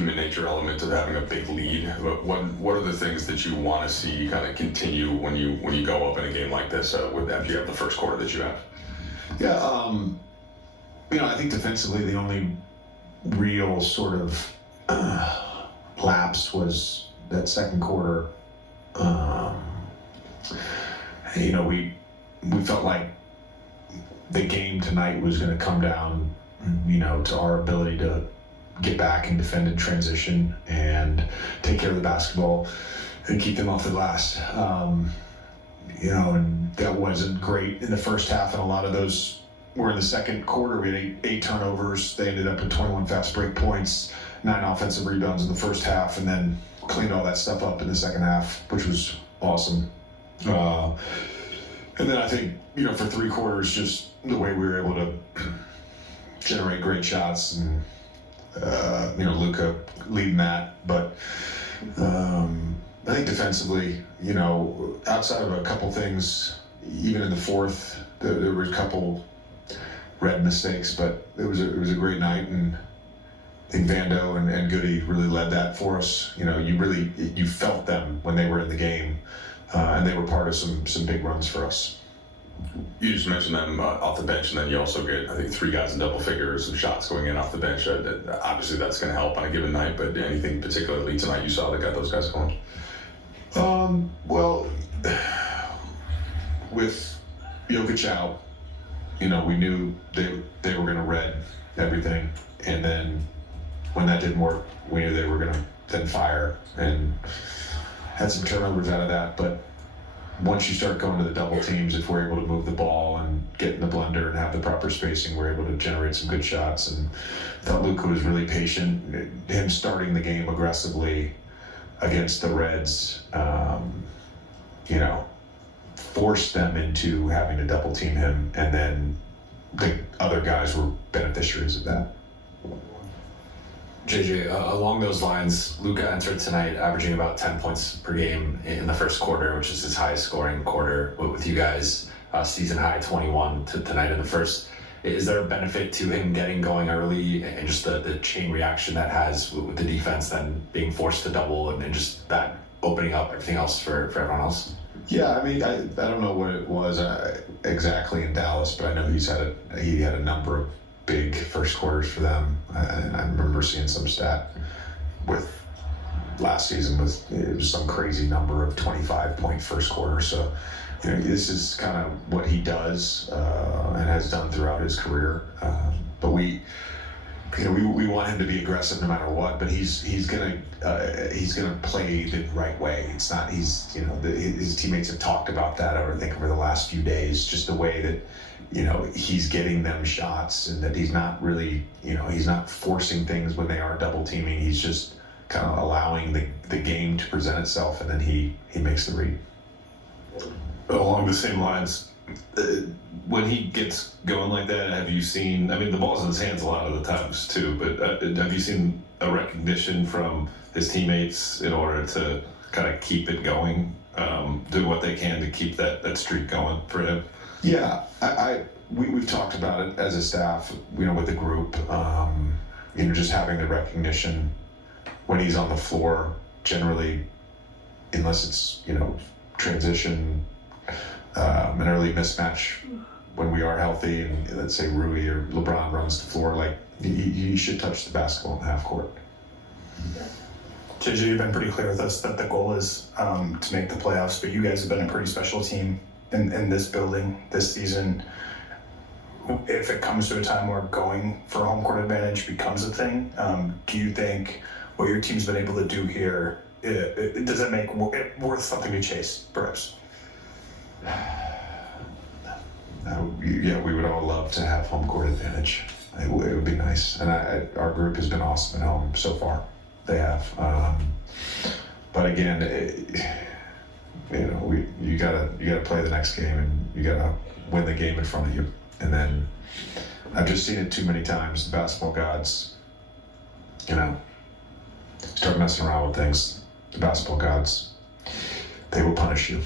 human nature element of having a big lead. But what are the things that you want to see kind of continue when you go up in a game like this after you have the first quarter that you have? Yeah, I think defensively the only real sort of lapse was that second quarter. We felt like the game tonight was going to come down, to our ability to get back and defend in transition and take care of the basketball and keep them off the glass. And that wasn't great in the first half, and a lot of those were in the second quarter. We had eight turnovers. They ended up with 21 fast break points, 9 offensive rebounds in the first half, and then cleaned all that stuff up in the second half, which was awesome. And then I think, for 3 quarters, just the way we were able to generate great shots and, Luka leading that. But I think defensively, outside of a couple things, even in the fourth, there were a couple red mistakes, but it was a great night, and I think Vando and Goody really led that for us. You felt them when they were in the game, and they were part of some big runs for us. You just mentioned them off the bench, and then you also get, I think, 3 guys in double figures, some shots going in off the bench. Obviously, that's going to help on a given night, but anything particularly tonight you saw that got those guys going? Well, with Jokic out, we knew they were going to red everything, and then when that didn't work, we knew they were going to then fire, and had some turnovers out of that. But once you start going to the double teams, if we're able to move the ball and get in the blender and have the proper spacing, we're able to generate some good shots. And I thought Luka was really patient. Him starting the game aggressively against the Reds, forced them into having to double team him, and then the other guys were beneficiaries of that. JJ, along those lines, Luka entered tonight averaging about 10 points per game in the first quarter, which is his highest scoring quarter with you guys, season high 21 tonight in the first. Is there a benefit to him getting going early and just the chain reaction that has with the defense then being forced to double and just that opening up everything else for everyone else? Yeah, I don't know what it was exactly in Dallas, but I know he had a number of big first quarters for them. I remember seeing some stat with last season it was some crazy number of 25-point first quarter. So, this is kind of what he does and has done throughout his career. But we want him to be aggressive no matter what. But he's gonna play the right way. It's not his teammates have talked about that over the last few days. Just the way that he's getting them shots, and that he's not really he's not forcing things when they are double teaming. He's just kind of allowing the game to present itself, and then he makes the read. Along the same lines, when he gets going like that, have you seen, the ball's in his hands a lot of the times too, but have you seen a recognition from his teammates in order to kind of keep it going, do what they can to keep that streak going for him? Yeah, we've talked about it as a staff, with the group, just having the recognition when he's on the floor, generally, unless it's, transition, an early mismatch when we are healthy, and let's say Rui or LeBron runs the floor, like you should touch the basketball in the half court. JJ, you've been pretty clear with us that the goal is to make the playoffs, but you guys have been a pretty special team in this building this season. If it comes to a time where going for home court advantage becomes a thing, do you think what your team's been able to do here, does it make it worth something to chase, perhaps? Yeah, we would all love to have home court advantage. It would be nice, and our group has been awesome at home so far. They have, but again, you gotta play the next game, and you gotta win the game in front of you. And then I've just seen it too many times. The basketball gods, start messing around with things. The basketball gods, they will punish you.